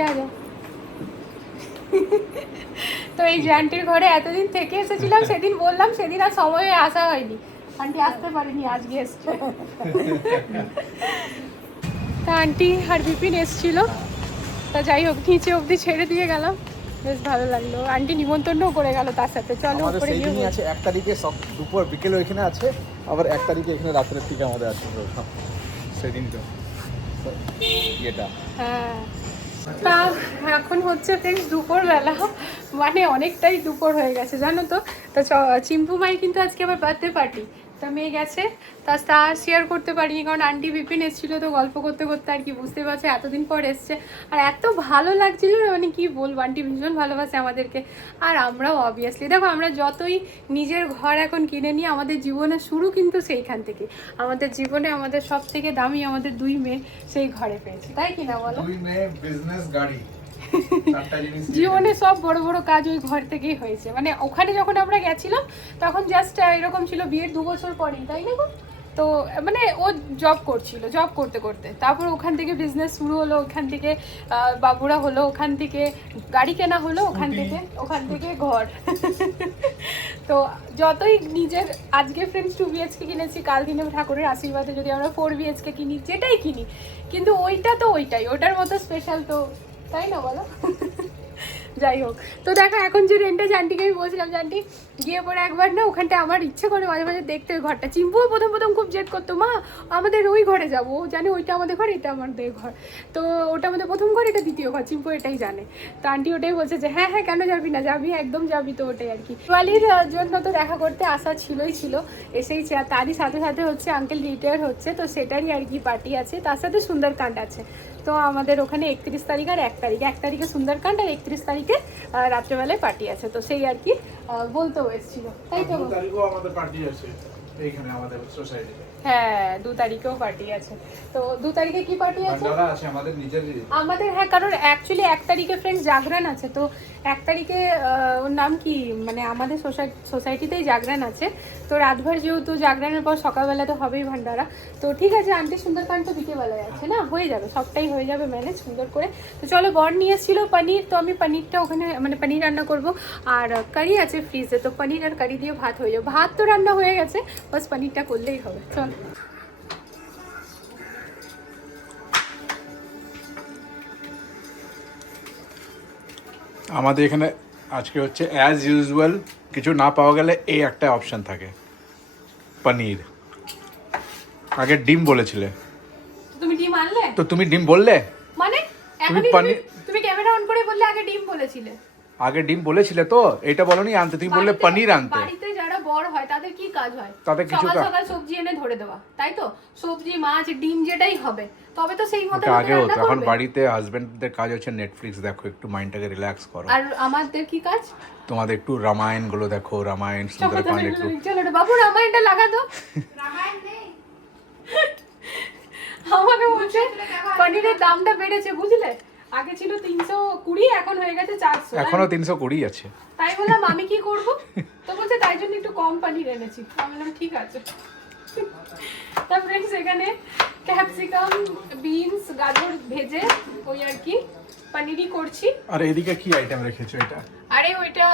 আ তো এই যে আন্টির ঘরে এতদিন থেকে এসেছিলাম সেদিন বললাম সেদিন আর সময়ে আসা হয়নি। আন্টি আসতে পারেনি আজকে এসছে। তা আন্টি আর বিপিন এসছিল। তা যাই হোক নিচে অবধি ছেড়ে দিয়ে গেলাম। বেশ ভালো লাগল। আন্টি নিমন্ত্রণও করে গেল তার সাথে। চলো উপরে গিয়ে আছে এক তারিখে সব দুপুর বিকেলে ওইখানে আছে আবার এক তারিখে এখানে রাত্রের থেকে আমাদের আছে সেদিন তো। ইয়েটা। হ্যাঁ। তা এখন হচ্ছে ফ্রেন্ডস দুপুরবেলা মানে অনেকটাই দুপুর হয়ে গেছে, জানো তো? তা চিম্পু মাই কিন্তু আজকে আবার বার্থডে পার্টি তা মেয়ে গেছে। তা তা শেয়ার করতে পারিনি, কারণ আন্টি বিপিন এসেছিল তো গল্প করতে করতে আর কি বুঝতে পারছে, এতদিন পর এসছে। আর এত ভালো লাগছিল মানে কি বলব আন্টি ভীষণ ভালোবাসে আমাদেরকে। আর আমরাও অবভিয়াসলি দেখো আমরা যতই নিজের ঘর এখন কিনে নিই, আমাদের জীবনের শুরু কিন্তু সেইখান থেকে। আমাদের জীবনে আমাদের সব থেকে দামি আমাদের দুই মেয়ে সেই ঘরে পেয়েছে, তাই কি না বলো? দুই মেয়ে বিজনেস গাড়ি। জীবনে সব বড় বড় কাজ ওই ঘর থেকেই হয়েছে। মানে ওখানে যখন আমরা গেছিলাম তখন জাস্ট এরকম ছিল বিয়ের দু বছর পরেই তাই না তো মানে ও জব করছিল জব করতে করতে। তারপর ওখান থেকে বিজনেস শুরু হলো ওখান থেকে বাবুরা হলো ওখান থেকে গাড়ি কেনা হলো ওখান থেকে ওখান থেকে ঘর। তো যতই নিজের আজকে ফ্রেন্ডস টু বিএচকে কিনেছি কাল দিনে ঠাকুরের আশীর্বাদে যদি আমরা ফোর বিএচকে কিনি যেটাই কিনি কিন্তু ওইটা তো ওইটাই ওটার মতো স্পেশাল তো তাই না বলো? যাই হোক। তো দেখো এখন যে রেন্টে জানটিকে আমি বলছিলাম জানটি গিয়ে পরে একবার না ওখানটা আমার ইচ্ছে করে মাঝে মাঝে দেখতে ওই ঘরটা। চিম্পুও প্রথম প্রথম খুব জেদ করতো মা আমাদের ওই ঘরে যাব। ও জানে ওইটা আমাদের ঘর এটা আমাদের ঘর। তো ওটা আমাদের প্রথম ঘর এটা দ্বিতীয় ঘর চিম্পু এটাই জানে। তো আন্টি ওটাই বলছে যে হ্যাঁ হ্যাঁ কেন যাবি না? যাবি একদম যাবি তো ওটাই আর কি। দিওয়ালির জন্য তো দেখা করতে আসা ছিলই ছিল। এসেই তারই সাথে সাথে হচ্ছে আঙ্কেল রিটায়ার হচ্ছে তো সেটারই আর কি পার্টি আছে। তার সাথে সুন্দরকাণ্ড আছে। তো আমাদের ওখানে একত্রিশ তারিখ আর এক তারিখ। এক তারিখে সুন্দরকাণ্ড আর একত্রিশ তারিখে রাত্রেবেলায় পার্টি আছে। তো সেই আর কি আহ, বলতেও এসেছিল তাই তো তারিখও আমাদের পার্টি আছে এইখানে আমাদের সোসাইটিতে হ্যাঁ দু তারিখেও পার্টি আছে। তো দু তারিখে কি পার্টি আছে? আছে আমাদের নিজেরই আমাদের হ্যাঁ কারণ অ্যাকচুয়ালি এক তারিখে ফ্রেন্ড জাগরণ আছে তো এক তারিখে ওর নাম কি? মানে আমাদের সোসাইটিতেই জাগরান আছে। তো রাতভর যেহেতু জাগরানের পর সকালবেলা তো হবেই ভান্ডারা। তো ঠিক আছে, আন্টি সুন্দরকাণ্ড তো বিকেলবেলায় আছে, না? হয়ে যাবে, সবটাই হয়ে যাবে ম্যানেজ সুন্দর করে। তো চলো, বর নিয়ে এসেছিল পনির, তো আমি পনিরটা ওখানে মানে পনির রান্না করব। আর কারি আছে ফ্রিজে তো পনির আর কারি দিয়ে ভাত হয়ে যাবে। ভাত তো রান্না হয়ে গেছে, বাস পনিরটা করলেই হবে, চল। আমাদের এখানে আজকে হচ্ছে অ্যাজ ইউজুয়াল কিছু না পাওয়া গেলে এই একটা অপশান থাকে। পনির। আগে ডিম বলেছিলে। তুমি ডিম আনলে? তো তুমি ডিম বললে? মানে তুমি পনির তুমি ক্যামেরা অন করে বললে আগে ডিম বলেছিলে। আগে ডিম বলেছিলে তো এটা বলনি আনতে। তুমি বললে পনির আনতে। বড় হয় তাদের কি কাজ হয়? তাদের কিছু সকাল সকাল সবজি এনে ধরে দেওয়া তাই তো? সবজি মাছ ডিম যেটাই হবে তবে তো সেই মতো ওটা লোকে আগেও রান্না তো এখন বাড়িতে হাজবেন্ডদের কাজ হচ্ছে নেটফ্লিক্স দেখো একটু মাইন্ডটাকে রিল্যাক্স করো। আর আমাদের কি কাজ? তোমাদের একটু রামায়ণগুলো দেখো। রামায়ণ সুন্দরকাণ্ড একটু চলো বাবু রামায়ণটা লাগা তো। আমাকে বলছে পনিরের দামটা বেড়েছে বুঝলে? আগে ছিল তিনশো কুড়ি এখন হয়ে গেছে চারশো এখনও তিনশো কুড়ি আছে। বললাম আমি কি করব? তো বলছে তাই জন্য একটু কম পানির এনেছি। আমি বললাম ঠিক আছে। তারপরে সেখানে ক্যাপসিকাম বিনস গাজর ভেজে ওই আর কি পানিরই করছি। আর এদিকে কি আইটেম রেখেছো এটা? আরে ওইটা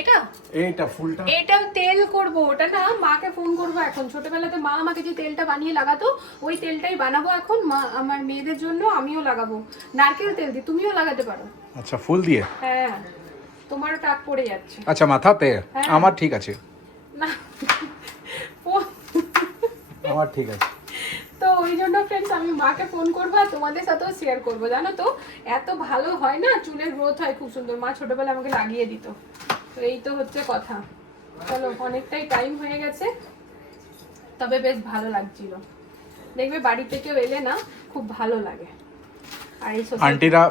এটা? এইটা ফুলটা? এটা তেল করব ওটা না মাকে ফোন করব এখন। ছোটবেলাতে মা আমাকে যে তেলটা বানিয়ে লাগাতো ওই তেলটাই বানাবো এখন। মা আমার মেয়েদের জন্য আমিও লাগাবো। নারকেল তেল দিয়ে তুমিও লাগাতে পারো। আচ্ছা ফুল দিয়ে? হ্যাঁ। তোমারও টাক পড়ে যাচ্ছে। আচ্ছা মাথাতে? হ্যাঁ। আমার ঠিক আছে। না। আমার ঠিক আছে। তো ওই জন্য ফ্রেন্ডস আমি মাকে ফোন করব আর তোমাদের সাথেও শেয়ার করব জানো তো? এত ভালো হয় না চুলের গ্রোথ হয় খুব সুন্দর। মা ছোটবেলায় আমাকে লাগিয়ে দিত। তো এই তো হচ্ছে কথা। চলো অনেকটাই টাইম হয়ে গেছে। তবে বেশ ভালো লাগছিল। দেখবে বাড়িতে কেউ এলে না খুব ভালো লাগে। আর এই আন্টিরা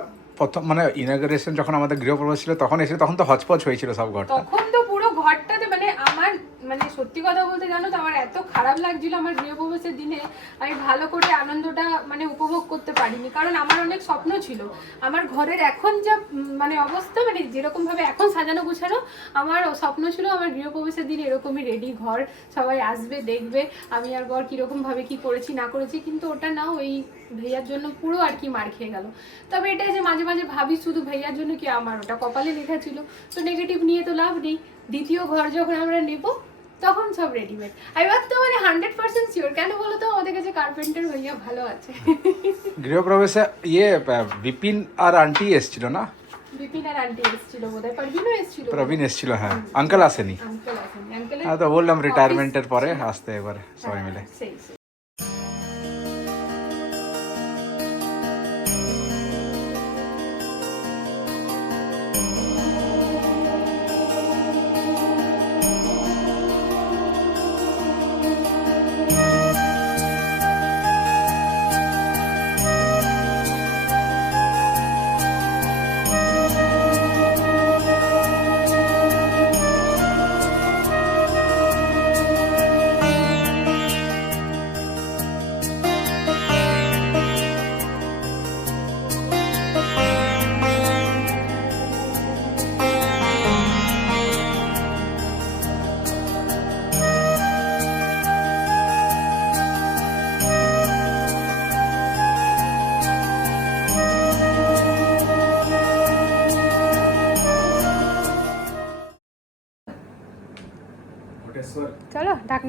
প্রথম মানে ইনাগ্রেশন যখন আমাদের গৃহপ্রবেশ ছিল, তখন এসে তখন তো হচপচ হয়েছিল সব ঘরটা। তখন তো পুরো ঘরটাতে মানে আমার মানে সত্যি কথা বলতে জানো তো, আমার এত খারাপ লাগছিল আমার গৃহপ্রবেশের দিনে। আমি ভালো করে আনন্দটা মানে উপভোগ করতে পারিনি, কারণ আমার অনেক স্বপ্ন ছিল। আমার ঘরের এখন যা মানে অবস্থা মানে যেরকম ভাবে এখন সাজানো গোছানো, আমার স্বপ্ন ছিল আমার গৃহপ্রবেশের দিন এরকমই রেডি ঘর, সবাই আসবে, দেখবে, আমি আর বর কীরকম ভাবে কি করেছি, না করেছি, কিন্তু ওটা না, ওই ভাইয়ার জন্য পুরো আর কি মার খেয়ে গেল। তবে এটা যে মাঝে মাঝে ভাবি শুধু ভাইয়ার জন্য কি আমার ওটা কপালে লেখা ছিল। তো নেগেটিভ নিয়ে তো লাভ নেই। দ্বিতীয় ঘর যখন আমরা নেব তখন সব রেডিমেড আমি ভাবতো মানে হান্ড্রেড পার্সেন্ট শিওর কেন বলো তো? আমাদের কাছে কার্পেন্টার ভাইয়া ভালো আছে। গৃহপ্রবেশে ইয়ে বিপিন আর আন্টি এসছিল না? বিপিন আর আন্টি এসেছিল বোধহয়। পারবিনও এসেছিল প্রবীণ এসছিল হ্যাঁ। আঙ্কেল আসেনি। আঙ্কেল হ্যাঁ তো বললাম রিটায়ারমেন্টের পরে আসতে এবারে সবাই মিলে। সেই।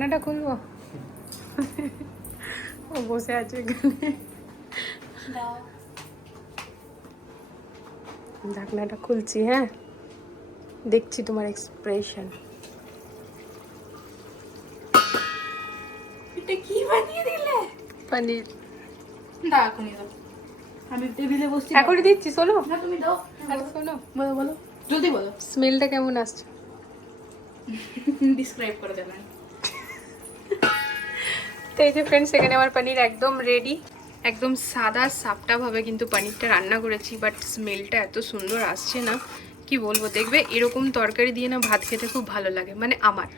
ঢাকনাটা খুলবো? ও বসে আছে এখানে। ঢাকনাটা খুলছি হ্যাঁ? দেখছি তোমার এক্সপ্রেশন এটা কি বানিয়ে দিলে? পনির। এখনই দাও। আমি টেবিলে বসছি। এখনই দিচ্ছি শোনো। না তুমি দাও। আরে শোনো। বলো বলো। জলদি বলো। স্মেলটা কেমন আসছে? ডিসক্রাইব করে দেবেন। তো এই যে ফ্রেন্ডস এখানে আমার পানির একদম রেডি একদম সাদা, সাপটাভাবে কিন্তু পানিরটা রান্না করেছি বাট স্মেলটা এত সুন্দর আসছে না। কি বলব, দেখবে এরকম তরকারি দিয়ে না ভাত খেতে খুব ভালো লাগে মানে আমার।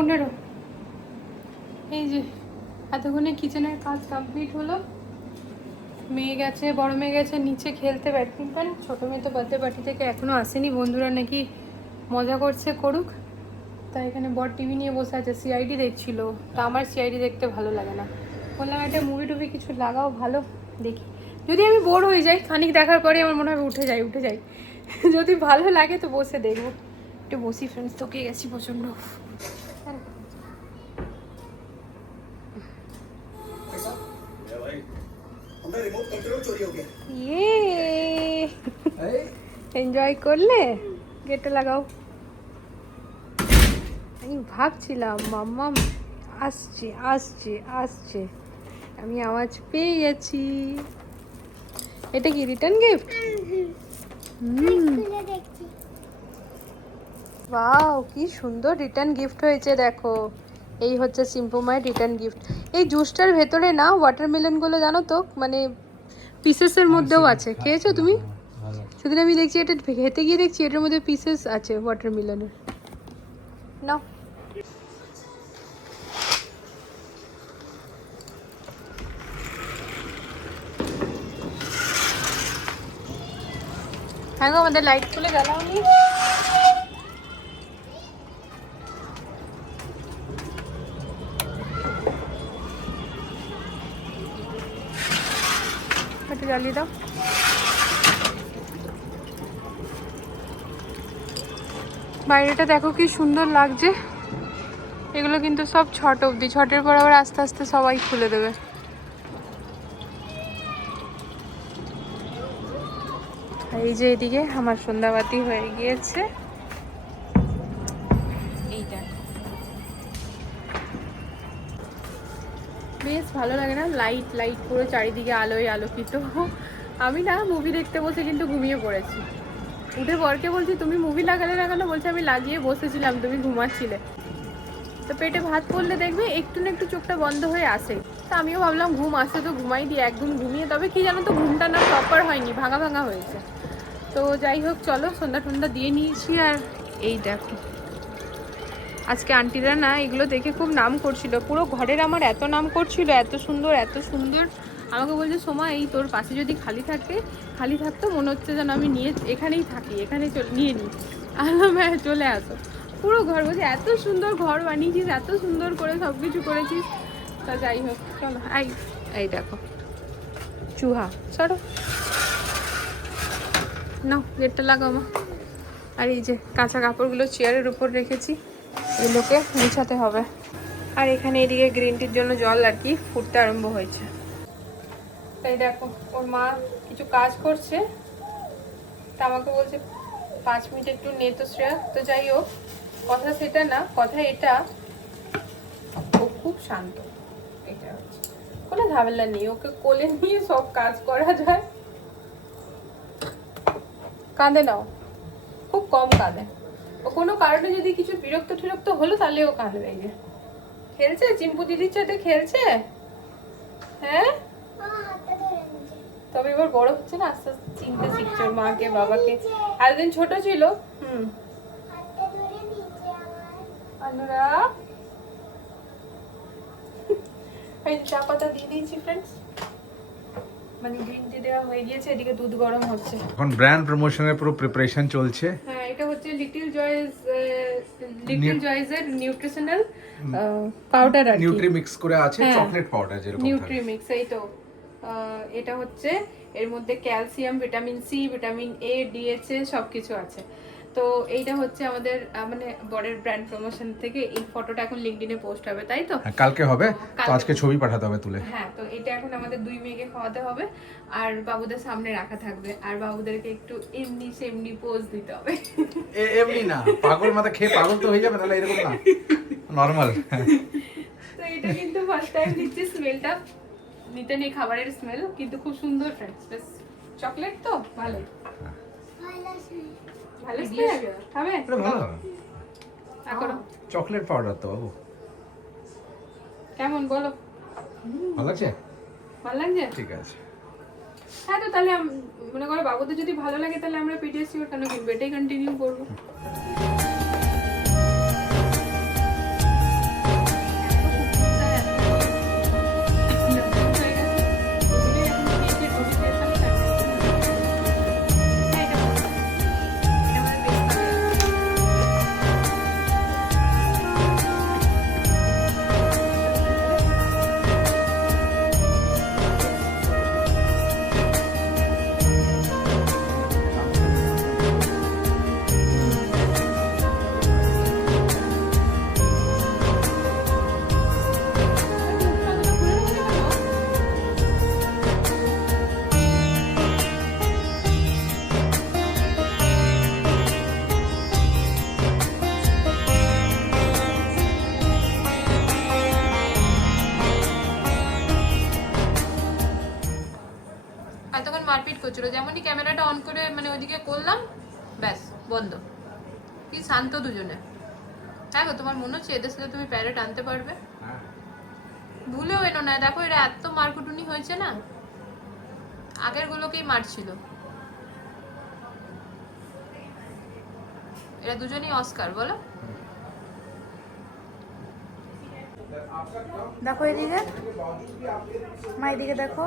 পনেরো। এই যে, এতক্ষণে কিচেনের কাজ কমপ্লিট হলো। মেয়ে গেছে, বড় মেয়ে গেছে, নিচে খেলতে ব্যাডমিন্টন ছোটো মেয়ে তো বার্থডে পার্টি থেকে এখনও আসেনি, বন্ধুরা নাকি মজা করছে, করুক। তাই এখানে বড় টিভি নিয়ে বসে আছে সিআইডি দেখছিল। তা আমার সিআইডি দেখতে ভালো লাগে না। বললাম, একটা মুভি টুভি কিছু লাগাও, ভালো, দেখি। যদি আমি বোর হয়ে যাই, খানিক দেখার পরে আমার মনে হয় উঠে যাই উঠে যাই যদি ভালো লাগে তো বসে দেখব। একটু বসি ফ্রেন্ডস তোকে গেছি প্রচণ্ড। ইয়ে। এনজয় করলে? গেটে লাগাও। আমি ভাবছিলাম মাম্মাম আসছে আসছে আসছে। আমি আওয়াজ পেয়ে গেছি। এটা কি রিটার্ন গিফট ওয়াও কি সুন্দর রিটার্ন গিফট হয়েছে দেখো। এই হচ্ছে সিম্পোমায়ের রিটার্ন গিফট এই জুসটার ভেতরে না ওয়াটারমেলনগুলো জানো তো? মানে পিসেসের মধ্যেও আছে। খেয়েছো তুমি? সেদিন আমি দেখছি এটা খেতে গিয়ে দেখছি এটার মধ্যে পিসেস আছে ওয়াটারমেলনের নাও। হ্যাঁ গো আমাদের লাইট খুলে গেলাম নি। একটু জ্বালিয়ে দাও। বাইরেটা দেখো কি সুন্দর লাগছে। এগুলো কিন্তু সব ছট অবধি, ছটের পর আবার আস্তে আস্তে সবাই খুলে দেবে। এই যে এদিকে আমার সন্ধ্যাবাতি হয়ে গিয়েছে। ভালো লাগে না লাইট লাইট পুরো চারিদিকে আলোয় আলোকিত। আমি না মুভি দেখতে বসে কিন্তু ঘুমিয়ে পড়েছি। উঠে বরকে বলছি, তুমি মুভি লাগালে না কেন? বলছে, আমি লাগিয়ে বসেছিলাম, তুমি ঘুমাচ্ছিলে। তো পেটে ভাত পড়লে দেখবে একটু না একটু চোখটা বন্ধ হয়ে আসে। তা আমিও ভাবলাম, ঘুম আসে তো ঘুমাই দিই একদম ঘুমিয়ে। তবে কি জানো তো, ঘুমটা না প্রপার হয়নি, ভাঙা ভাঙা হয়েছে। তো যাই হোক, চলো সন্ধ্যা টন্ধ্যা দিয়ে নিয়েছি আর এই দেখো। আজকে আন্টিরা না এগুলো দেখে খুব নাম করছিল। পুরো ঘরের আমার এত নাম করছিল, এত সুন্দর এত সুন্দর। আমাকে বলছে, সোমা, এই তোর পাশে যদি খালি থাকে, খালি থাকতো মনে হচ্ছে যেন আমি নিয়ে, এখানেই থাকি, এখানে নিয়ে নিই আলাম হ্যাঁ চলে আসো। পুরো ঘর বলছে, এত সুন্দর ঘর বানিয়েছিস, এত সুন্দর করে সব কিছু করেছিস। তা যাই হোক, চলো এই এই দেখো, চুহা, সরো। নাও, গেটটা লাগাও মা। আর এই যে কাঁচা কাপড়গুলো চেয়ারের উপর রেখেছি। এগুলোকে মুছাতে হবে। আর এখানে এদিকে গ্রিন টির জন্য জল আর কি ফুটতে আরম্ভ হয়েছে। তাই দেখো, ওর মা কিছু কাজ করছে। তা আমাকে বলছে, পাঁচ মিনিট একটু নে তো শ্রেয়া। তো যাই হোক, কথা সেটা না, কথা এটা। ও খুব শান্ত। এটা কোনো ঝামেলা নেই, ওকে কোলে নিয়ে সব কাজ করা যায়। কাঁদে নাও খুব কম কাঁদে। ও কোনো কারণে যদি কিছু বিরক্ত টিরক্ত হলো, তাহলে ও কাঁদবে এই খেলছে? চিম্পু দিদির সাথে খেলছে? হ্যাঁ? তবে এবার বড় হচ্ছে না? আস্তে আস্তে চিনতে শিখছে ওর মাকে, বাবাকে। এতদিন ছোট ছিল। হুম। অনুরা এই চা পাতা দিয়ে দিয়েছি ফ্রেন্ডস মানে গ্রিন টি দেওয়া হয়ে গিয়েছে এদিকে দুধ গরম হচ্ছে। এখন ব্র্যান্ড প্রমোশনের পুরো প্রিপারেশন চলছে। হ্যাঁ এটা হচ্ছে little joys little nutritional powder আর নিউট্রি মিক্স করে আছে হ্যাঁ। চকলেট পাউডার যেরকম থাকে। নিউট্রিমিক্স এই তো। এটা হচ্ছে এর মধ্যে calcium vitamin C vitamin A DHA সব কিছু আছে। তো এইটা হচ্ছে আমাদের মানে বরের ব্র্যান্ড প্রমোশন থেকে এই ফটোটা এখন লিঙ্কডিনে পোস্ট হবে তাই তো? হ্যাঁ, কালকে হবে তো আজকে ছবি পাঠাতে হবে তুলে। হ্যাঁ তো এটা এখন আমাদের দুই মেয়েকে খাওয়াতে হবে আর বাবুদের সামনে রাখা থাকবে আর বাবুদেরকে একটু এমনি সেমনি পোজ দিতে হবে। এ- এমনি না পাগল মাথা খেয়ে পাগল তো হয়ে যাবে নাহলে এরকম না নর্মাল তো এটা কিন্তু ফার্স্ট টাইম দিচ্ছি স্মেলটা নিতে নেই খাবারের স্মেল কিন্তু খুব সুন্দর ফ্রেন্ডস চকলেট তো? ভালো ভালো এখন চকলেট পাউডার তো বাবু। কেমন বলো? ভালো লাগছে? ভালো লাগছে? ঠিক আছে। হ্যাঁ তো তাহলে মনে করো বাবুদের যদি ভালো লাগে তাহলে আমরা পিডিএসসি ওর কেন কিনবো? এটাই কন্টিনিউ করব। যেমনই ক্যামেরাটা অন করে মানে ওইদিকে করলাম, ব্যাস, বন্ধ। কি শান্ত দুজনে। হ্যাঁ গো তোমার মনে হচ্ছে এদের সাথে তুমি প্যারেট আনতে পারবে? ভুলেও এনো না। দেখো, এরা এত মারকুটুনি হয়েছে না আগের গুলোকেই মারছিল। এরা দুজনেই অস্কার বলো। দেখো এদিকে। মা, এদিকে দেখো।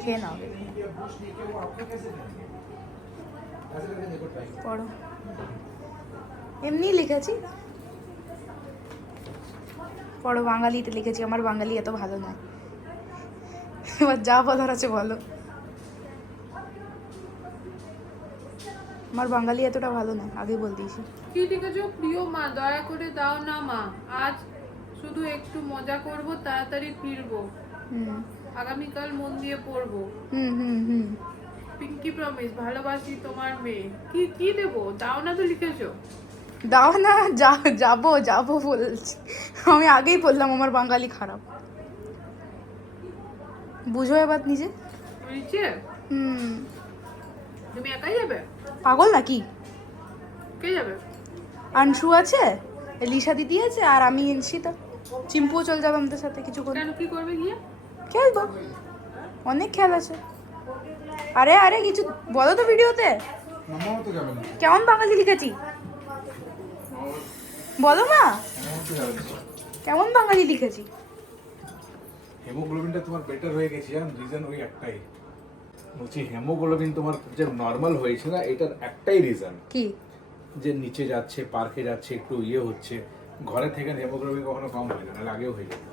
খেয়ে নাও। পড়ো। এমনি লিখেছি। পড়ো বাঙালিতে লিখেছি। আমার বাঙালি এত ভালো নয়। এবার যা বলার আছে বলো। আমার বাঙালি এতটা ভালো নয় আগে বল দিয়েছি। কি লিখেছো? প্রিয় মা দয়া করে দাও না মা। আজ শুধু একটু মজা করব তাড়াতাড়ি ফিরবো। হুম। আগামীকাল মন দিয়ে পড়ব। হুম হুম হুম। পিঙ্কি প্রমিস ভালোবাসি তোমার মেয়ে। কি কি দেবো? দাও না তো লিখেছো। দাও না যা যাব যাব বলছি। আমি আগেই বললাম আমার বাঙালি খারাপ। বুঝো এবার নিজে। নিচে হুম। তুমি একাই যাবে? পাগল নাকি? কে যাবে? আনসু আছে লিসা দিদি আছে আর আমি ইনসিতা চিম্পুও চলে যাবে আমাদের সাথে কিছু কেন কি করবে গিয়ে? খেলব অনেক খেল আছে। আরে আরে কিছু বলো তো ভিডিওতে। না কেমন বাঙালি লিখেছি? বলো মা। কেমন বাঙালি লিখেছি? হেমোগ্লোবিনটা তোমার বেটার হয়ে গেছে জান? রিজন ওই একটাই। বলছি হেমোগ্লোবিন তোমার যে নর্মাল হয়েছে না এটার একটাই রিজন কি? যে নিচে যাচ্ছে পার্কে যাচ্ছে একটু ইয়ে হচ্ছে। ঘরে থেকে হেমোগ্লোবিন কখনো কম হয় না নাহলে আগেও হয়ে যেত।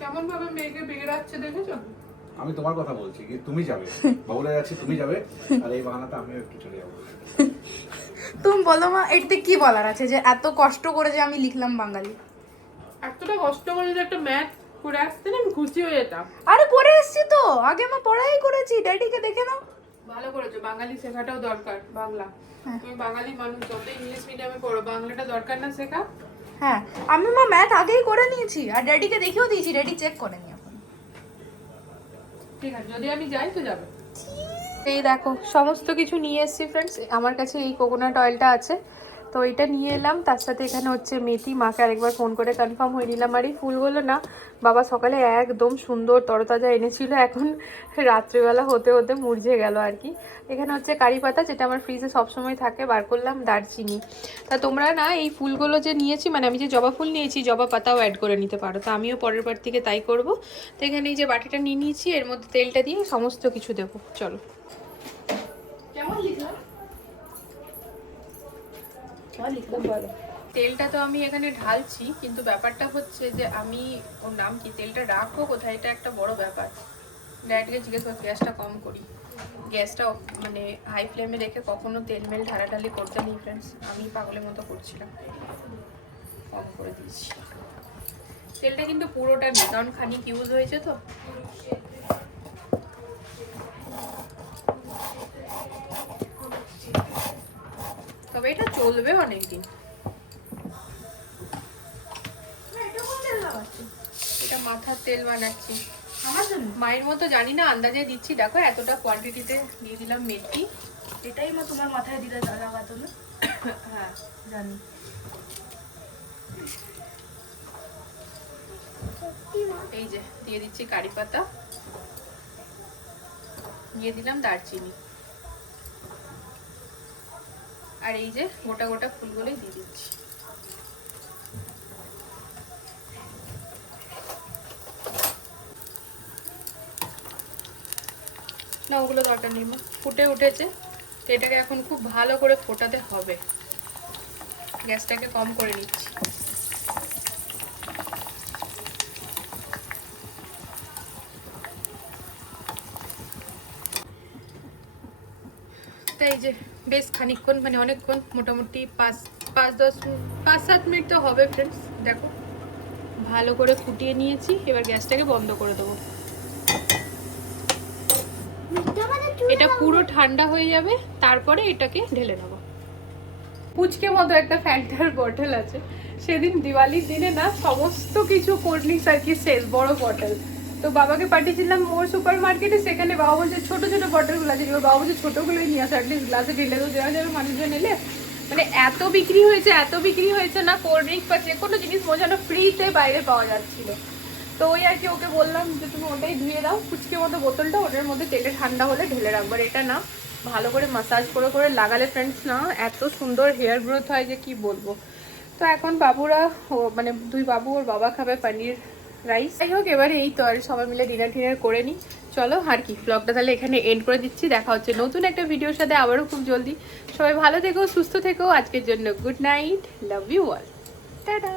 কেমন ভাবে মেয়েকে বিগড়াচ্ছে দেখেছ? আমি তোমার কথা বলছি কি তুমি যাবে। বাবুরা যাচ্ছে তুমি যাবে। আর এই বাহানাতে আমিও একটু চলে যাব। তুমি বলো মা এটাতে কি বলার আছে যে এত কষ্ট করে যে আমি লিখলাম বাঙালি? এতটা কষ্ট করে যে একটা ম্যাথ করে আসতে না আমি খুশি হয়ে যেতাম। আরে পড়ে এসছি তো। আগে আমার পড়াই করেছি ড্যাডিকে দেখে নাও। ভালো করেছ বাঙালি শেখাটাও দরকার বাংলা। তুমি বাঙালি মানুষ যত ইংলিশ মিডিয়ামে পড়ো বাংলাটা দরকার না শেখা। হ্যাঁ আমি মা ম্যাথ আগেই করে নিয়েছি আর ড্যাডিকে দেখেও দিয়েছি ড্যাডি চেক করে নি এখন। ঠিক আছে যদি আমি যাই তো যাবে। এই দেখো সমস্ত কিছু নিয়ে এসেছি ফ্রেন্ডস আমার কাছে এই কোকোনাট অয়েলটা আছে। তো এটা নিয়ে এলাম। তার সাথে এখানে হচ্ছে মেথি, মাকে আরেকবার ফোন করে কনফার্ম হয়ে নিলাম। আর এই ফুলগুলো না। বাবা সকালে একদম সুন্দর তরতাজা এনেছিল। এখন রাত্রিবেলা হতে হতে মুরঝে গেল আর কি। এখানে হচ্ছে কারি পাতা, যেটা আমার ফ্রিজে সবসময় থাকে, বার করলাম দারচিনি। তা তোমরা না, এই ফুলগুলো যে নিয়েছি মানে আমি যে জবা ফুল নিয়েছি, জবা পাতাও অ্যাড করে নিতে পারো। তো আমিও পরের বার থেকে তাই করব। তো এখানে এই যে বাটিটা নিয়ে নিয়েছি, এর মধ্যে তেলটা দিয়ে সমস্ত কিছু দেবো। চলো। কেমন লিখলাম? তেলটা তো আমি এখানে ঢালছি, কিন্তু ব্যাপারটা হচ্ছে যে আমি, ওর নাম কি? তেলটা রাখব কোথায়? এটা একটা বড় ব্যাপার। ড্যাডকে জিজ্ঞেস করছি গ্যাসটা কম করি। গ্যাসটা মানে হাই ফ্লেমে রেখে কখনো তেল মেল ঢালাঢালি করতে নেই ফ্রেন্ডস আমি পাগলের মতো করছিলাম। কম করে দিয়েছি। তেলটা কিন্তু পুরোটা নেই কারণ খানিক ইউজ হয়েছে তো। তবে এটা চলবে অনেকদিন। এটা মাথার তেল বানাচ্ছি। মায়ের মতো জানি না আন্দাজে দিচ্ছি। দেখো এতটা কোয়ান্টিটিতে দিয়ে দিলাম মেথি। এটাই মা তোমার মাথায় দিলে লাগাতো না? হ্যাঁ জানি। এই যে দিয়ে দিচ্ছি কারি পাতা। দিয়ে দিলাম দারচিনি। আর এই যে গোটা গোটা ফুলগুলোই দিয়ে দিচ্ছি। না, ওগুলো দরকার নেই। ফুটে উঠেছে, তো এটাকে এখন খুব ভালো করে ফোটাতে হবে। গ্যাসটাকে কম করে নিচ্ছি। তাই যে বেশ খানিকক্ষণ মানে অনেকক্ষণ, মোটামুটি পাঁচ পাঁচ দশ, পাঁচ সাত মিনিট তো হবে ফ্রেন্ডস দেখো। ভালো করে ফুটিয়ে নিয়েছি, এবার গ্যাসটাকে বন্ধ করে দেবো। এটা পুরো ঠান্ডা হয়ে যাবে, তারপরে এটাকে ঢেলে নেব। পুচকে মতো একটা ফ্যান্টার বটল আছে। সেদিন দিওয়ালির দিনে না, সমস্ত কিছু কোল্ড ড্রিঙ্কস আর কি শেষ, বড় বটল তো বাবাকে পাঠিয়েছিলাম মোর সুপার মার্কেটে সেখানে বাবা বলছে, ছোটো ছোটো বটলগুলো আছে। এবার বাবা বলছে ছোটগুলোই নিয়ে আসে অ্যাটলিস্ট গ্লাসে ঢেলে তো দেওয়া যাবে মানুষজন এলে। মানে এত বিক্রি হয়েছে, এত বিক্রি হয়েছে না কোল্ড ড্রিঙ্ক বা যে কোনো জিনিস বোঝানো ফ্রিতে বাইরে পাওয়া যাচ্ছিল। তো ওই আর কি ওকে বললাম যে, তুমি ওটাই ধুয়ে দাও, ফুচকে মতো বোতলটা, ওটার মধ্যে তেলে ঠান্ডা হলে ঢেলে রাখবার এটা না, ভালো করে মাসাজ করে করে লাগালে ফ্রেন্ডস না, এত সুন্দর হেয়ার গ্রোথ হয় যে কি বলব। তো এখন বাবুরা মানে দুই বাবু ওর বাবা খাবে পনির। রাইস। যাই হোক, এবারে এই তো আর সবাই মিলে ডিনার টিনার করে নিই। চলো, আর কি ব্লগটা তাহলে এখানে এন্ড করে দিচ্ছি। দেখা হচ্ছে নতুন একটা ভিডিওর সাথে আবারও খুব জলদি। সবাই ভালো থেকো, সুস্থ থেকো। আজকের জন্য good night love you all tata